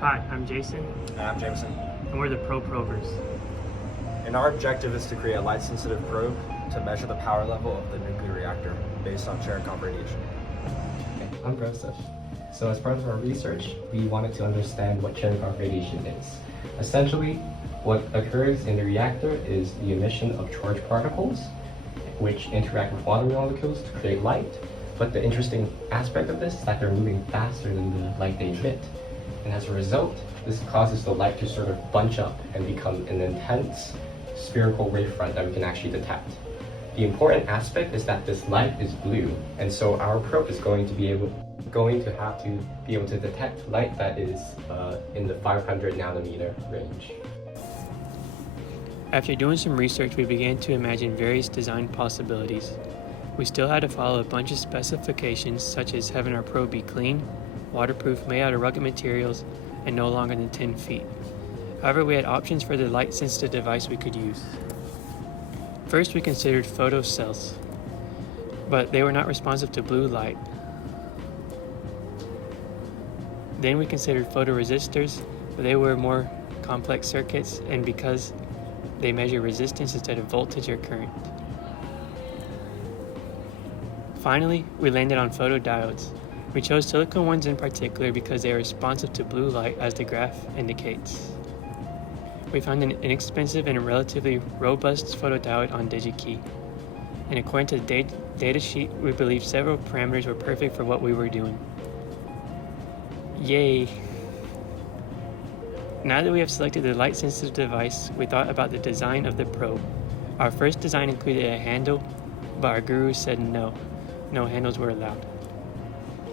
Hi, I'm Jason, And I'm Jameson. and we're the Pro Probers. And our objective is to create a light-sensitive probe to measure the power level of the nuclear reactor based on Cherenkov radiation. I'm Joseph. So as part of our research, we wanted to understand what Cherenkov radiation is. Essentially, what occurs in the reactor is the emission of charged particles, which interact with water molecules to create light. But the interesting aspect of this is that they're moving faster than the light they emit. And as a result, this causes the light to sort of bunch up and become an intense spherical wavefront that we can actually detect. The important aspect is that this light is blue, and so our probe is going to have to be able to detect light that is in the 500 nanometer range. After doing some research, we began to imagine various design possibilities. We still had to follow a bunch of specifications, such as having our probe be clean, waterproof, made out of rugged materials, and no longer than 10 feet. However, we had options for the light-sensitive device we could use. First, we considered photocells, but they were not responsive to blue light. Then we considered photoresistors, but they were more complex circuits, and because they measure resistance instead of voltage or current. Finally, we landed on photodiodes. We chose silicon ones in particular because they are responsive to blue light, as the graph indicates. We found an inexpensive and relatively robust photodiode on DigiKey. And according to the data sheet, we believe several parameters were perfect for what we were doing. Yay! Now that we have selected the light-sensitive device, we thought about the design of the probe. Our first design included a handle, but our guru said no handles were allowed.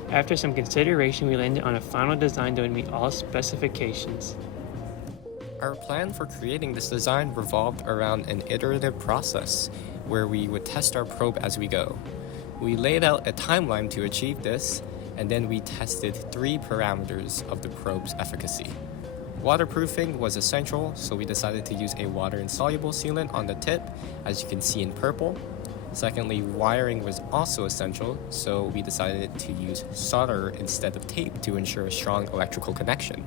After some consideration, we landed on a final design that would meet all specifications. Our plan for creating this design revolved around an iterative process where we would test our probe as we go. We laid out a timeline to achieve this, and then we tested 3 parameters of the probe's efficacy. Waterproofing was essential, so we decided to use a water-insoluble sealant on the tip, as you can see in purple. Secondly, wiring was also essential, so we decided to use solder instead of tape to ensure a strong electrical connection.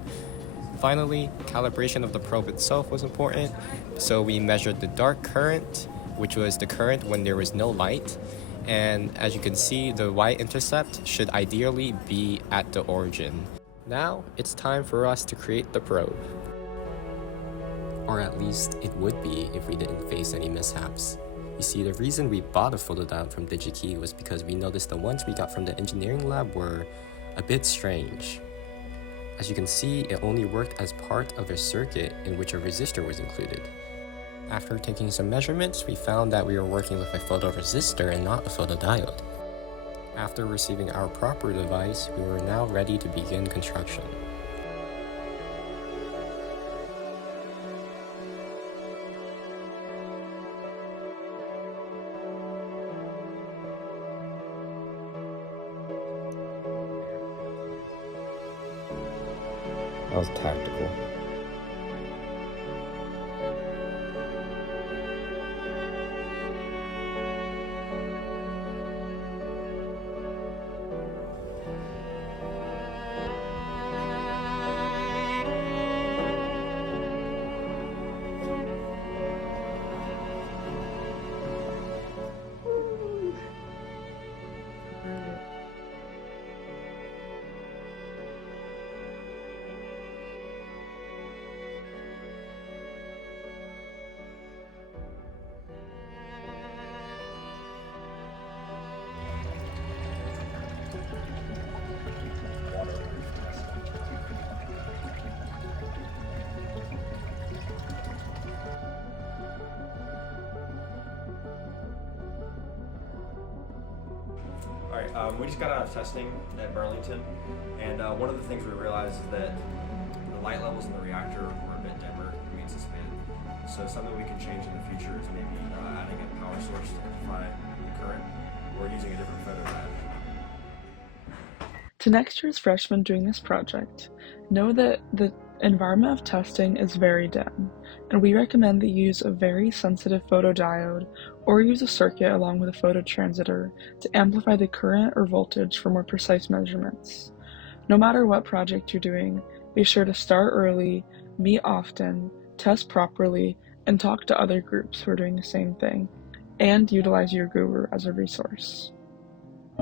Finally, calibration of the probe itself was important, so we measured the dark current, which was the current when there was no light, and as you can see, the y-intercept should ideally be at the origin. Now, it's time for us to create the probe. Or at least it would be if we didn't face any mishaps. You see, the reason we bought a photodiode from DigiKey was because we noticed the ones we got from the engineering lab were a bit strange. As you can see, it only worked as part of a circuit in which a resistor was included. After taking some measurements, we found that we were working with a photoresistor and not a photodiode. After receiving our proper device, we were now ready to begin construction. That was tactical. Alright, we just got out of testing at Burlington, and one of the things we realized is that the light levels in the reactor were a bit dimmer, remain suspended. So something we can change in the future is maybe adding a power source to amplify the current, or using a different photodiode. To next year's freshmen doing this project, know that the environment of testing is very dim, and we recommend the use of very sensitive photodiode or use a circuit along with a phototransmitter to amplify the current or voltage for more precise measurements. No matter what project you're doing, be sure to start early, meet often, test properly, and talk to other groups who are doing the same thing, and utilize your guru as a resource.